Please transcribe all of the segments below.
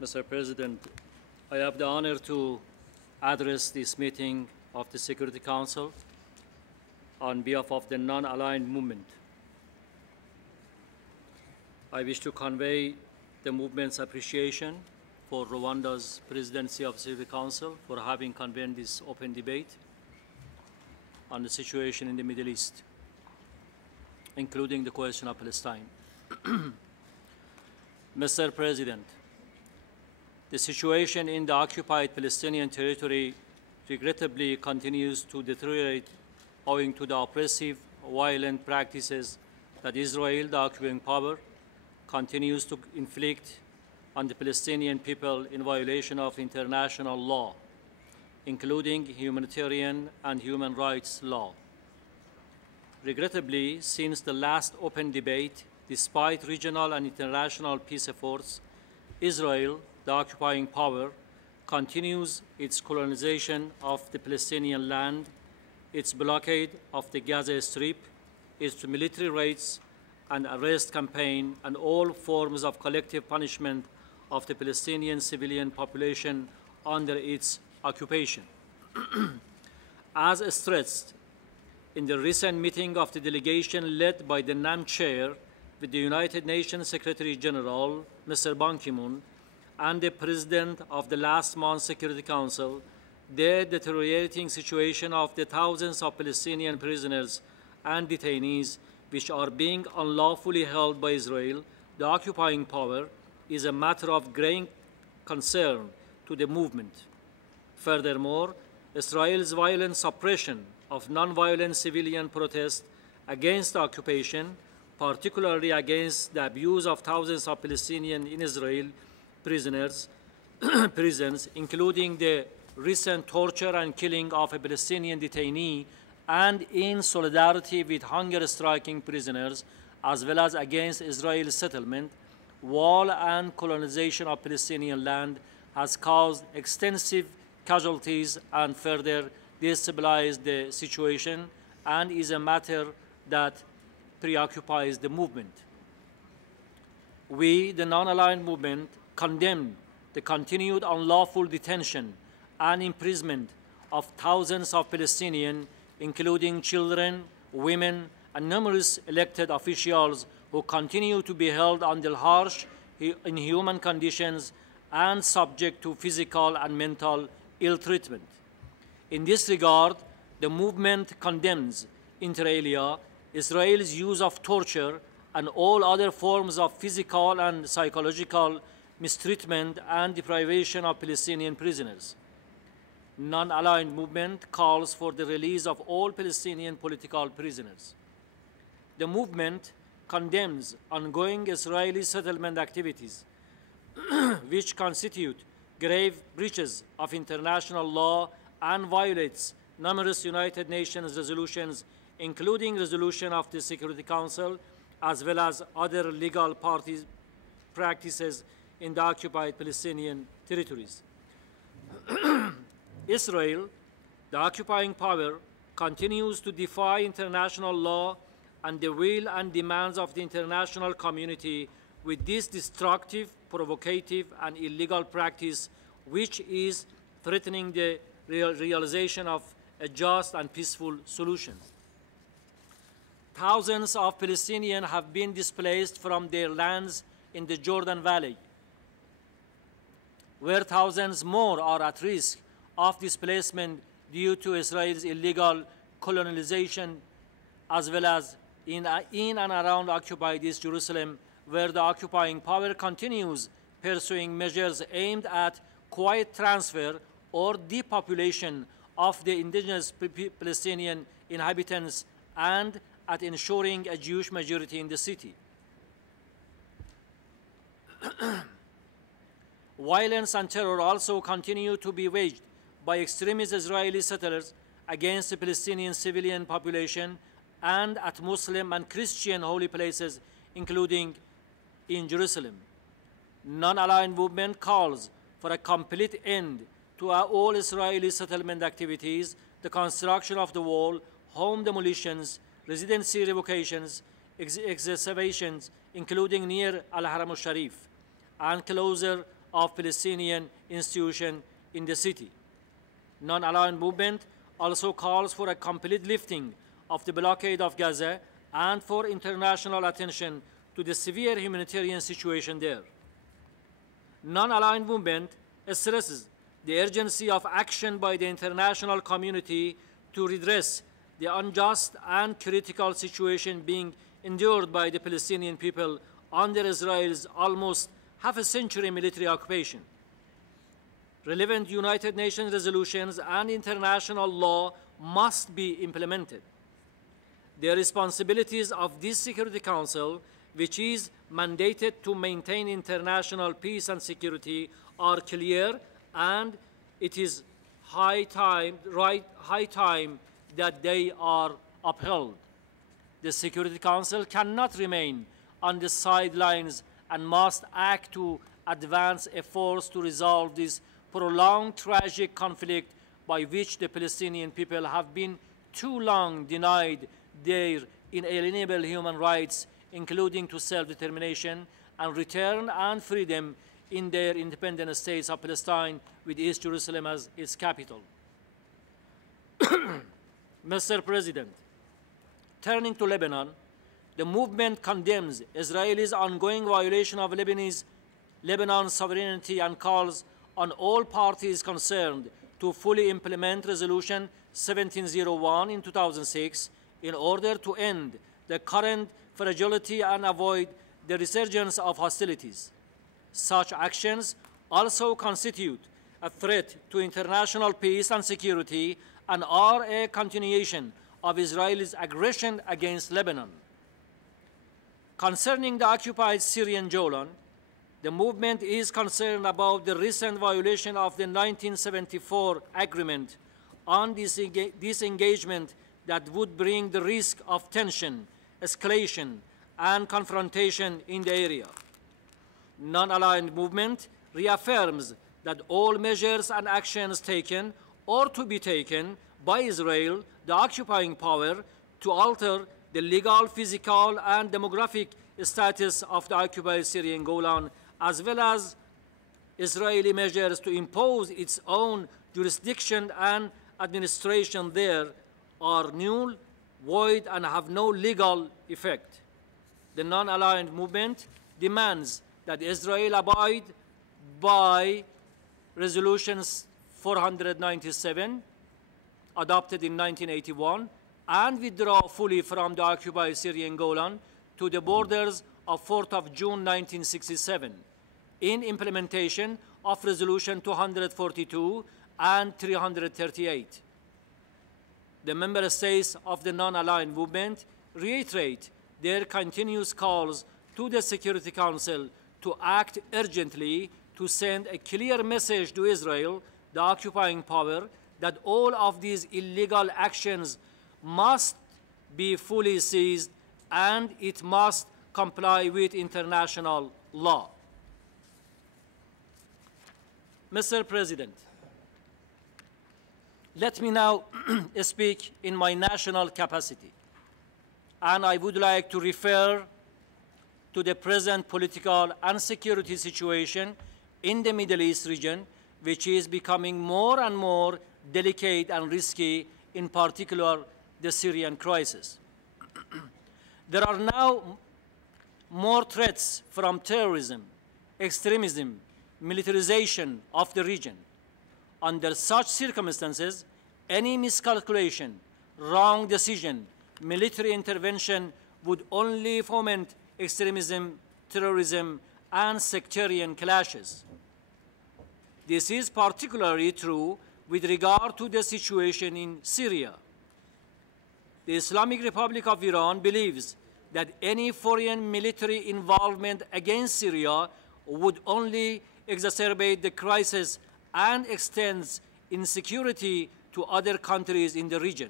Mr. President, I have the honor to address this meeting of the Security Council on behalf of the non-aligned movement. I wish to convey the movement's appreciation for Rwanda's presidency of the Security Council for having convened this open debate on the situation in the Middle East, including the question of Palestine. Mr. President, the situation in the occupied Palestinian territory regrettably continues to deteriorate owing to the oppressive, violent practices that Israel, the occupying power, continues to inflict on the Palestinian people in violation of international law, including humanitarian and human rights law. Regrettably, since the last open debate, despite regional and international peace efforts, Israel, the occupying power, continues its colonization of the Palestinian land, its blockade of the Gaza Strip, its military raids and arrest campaign, and all forms of collective punishment of the Palestinian civilian population under its occupation. As stressed in the recent meeting of the delegation led by the NAM chair with the United Nations Secretary General, Mr. Ban Ki-moon, and the President of the last month's Security Council, the deteriorating situation of the thousands of Palestinian prisoners and detainees which are being unlawfully held by Israel, the occupying power, is a matter of great concern to the movement. Furthermore, Israel's violent suppression of non-violent civilian protests against the occupation, particularly against the abuse of thousands of Palestinians in Israel prisons, including the recent torture and killing of a Palestinian detainee, and in solidarity with hunger-striking prisoners, as well as against Israel's settlement, wall and colonization of Palestinian land, has caused extensive casualties and further destabilized the situation, and is a matter that preoccupies the movement. We, the non-aligned movement, condemn the continued unlawful detention and imprisonment of thousands of Palestinians, including children, women, and numerous elected officials who continue to be held under harsh, inhuman conditions and subject to physical and mental ill treatment. In this regard, the movement condemns, inter alia, Israel's use of torture and all other forms of physical and psychological mistreatment and deprivation of Palestinian prisoners. Non-aligned movement calls for the release of all Palestinian political prisoners. The movement condemns ongoing Israeli settlement activities, which constitute grave breaches of international law and violates numerous United Nations resolutions, including resolution of the Security Council, as well as other legal practices in the occupied Palestinian territories. Israel, the occupying power, continues to defy international law and the will and demands of the international community with this destructive, provocative, and illegal practice, which is threatening the realization of a just and peaceful solution. Thousands of Palestinians have been displaced from their lands in the Jordan Valley, where thousands more are at risk of displacement due to Israel's illegal colonization, as well as in and around occupied East Jerusalem, where the occupying power continues pursuing measures aimed at quiet transfer or depopulation of the indigenous Palestinian inhabitants and at ensuring a Jewish majority in the city. Violence and terror also continue to be waged by extremist Israeli settlers against the Palestinian civilian population and at Muslim and Christian holy places, including in Jerusalem. Non-aligned movement calls for a complete end to all Israeli settlement activities, the construction of the wall, home demolitions, residency revocations, exacerbations, including near Al-Haram al-Sharif, and closure of Palestinian institutions in the city. Non-aligned movement also calls for a complete lifting of the blockade of Gaza and for international attention to the severe humanitarian situation there. Non-aligned movement stresses the urgency of action by the international community to redress the unjust and critical situation being endured by the Palestinian people under Israel's almost half-a-century military occupation. Relevant United Nations resolutions and international law must be implemented. The responsibilities of this Security Council, which is mandated to maintain international peace and security, are clear, and it is high time that they are upheld. The Security Council cannot remain on the sidelines and must act to advance efforts to resolve this prolonged tragic conflict by which the Palestinian people have been too long denied their inalienable human rights, including to self-determination and return and freedom in their independent states of Palestine, with East Jerusalem as its capital. Mr. President, turning to Lebanon, the movement condemns Israel's ongoing violation of Lebanon's sovereignty and calls on all parties concerned to fully implement Resolution 1701 in 2006 in order to end the current fragility and avoid the resurgence of hostilities. Such actions also constitute a threat to international peace and security and are a continuation of Israel's aggression against Lebanon. Concerning the occupied Syrian Golan, the movement is concerned about the recent violation of the 1974 agreement on disengagement that would bring the risk of tension, escalation, and confrontation in the area. Non-aligned movement reaffirms that all measures and actions taken or to be taken by Israel, the occupying power, to alter the legal, physical, and demographic status of the occupied Syrian Golan, as well as Israeli measures to impose its own jurisdiction and administration there, are null, void, and have no legal effect. The non-aligned movement demands that Israel abide by Resolutions 497, adopted in 1981, and withdraw fully from the occupied Syrian Golan to the borders of 4th of June 1967, in implementation of Resolution 242 and 338. The member states of the non-aligned movement reiterate their continuous calls to the Security Council to act urgently to send a clear message to Israel, the occupying power, that all of these illegal actions must be fully ceased and it must comply with international law. Mr. President, let me now speak in my national capacity, and I would like to refer to the present political and security situation in the Middle East region, which is becoming more and more delicate and risky, in particular the Syrian crisis. There are now more threats from terrorism, extremism, militarization of the region. Under such circumstances, any miscalculation, wrong decision, military intervention would only foment extremism, terrorism, and sectarian clashes. This is particularly true with regard to the situation in Syria. The Islamic Republic of Iran believes that any foreign military involvement against Syria would only exacerbate the crisis and extends insecurity to other countries in the region.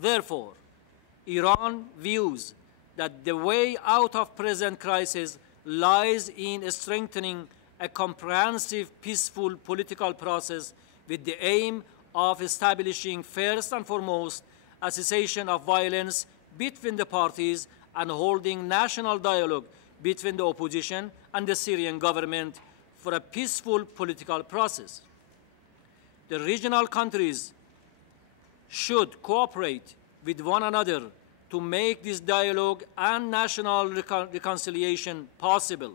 Therefore, Iran views that the way out of present crisis lies in strengthening a comprehensive, peaceful political process with the aim of establishing first and foremost a cessation of violence between the parties and holding national dialogue between the opposition and the Syrian government for a peaceful political process. The regional countries should cooperate with one another to make this dialogue and national reconciliation possible.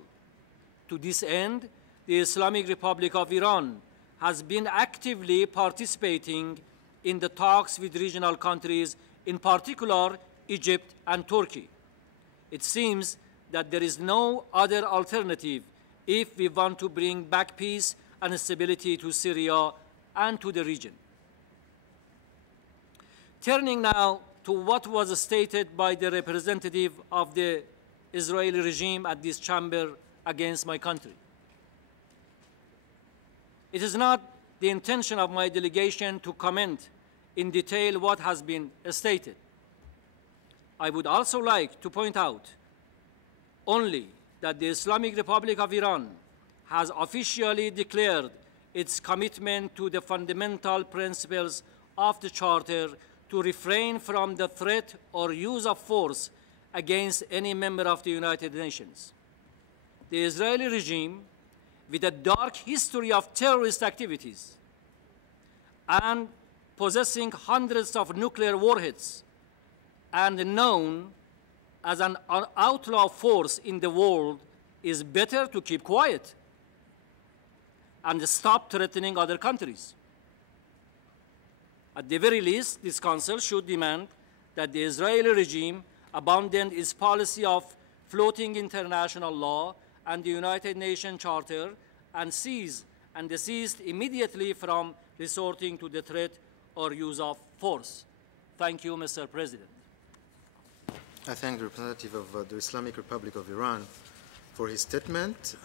To this end, the Islamic Republic of Iran has been actively participating in the talks with regional countries, in particular Egypt and Turkey. It seems that there is no other alternative if we want to bring back peace and stability to Syria and to the region. Turning now to what was stated by the representative of the Israeli regime at this chamber against my country. It is not the intention of my delegation to comment in detail what has been stated. I would also like to point out only that the Islamic Republic of Iran has officially declared its commitment to the fundamental principles of the Charter to refrain from the threat or use of force against any member of the United Nations. The Israeli regime, with a dark history of terrorist activities and possessing hundreds of nuclear warheads and known as an outlaw force in the world, is better to keep quiet and stop threatening other countries. At the very least, this Council should demand that the Israeli regime abandon its policy of floating international law and the United Nations Charter and desist immediately from resorting to the threat or use of force. Thank you, Mr. President. I thank the representative of the Islamic Republic of Iran for his statement.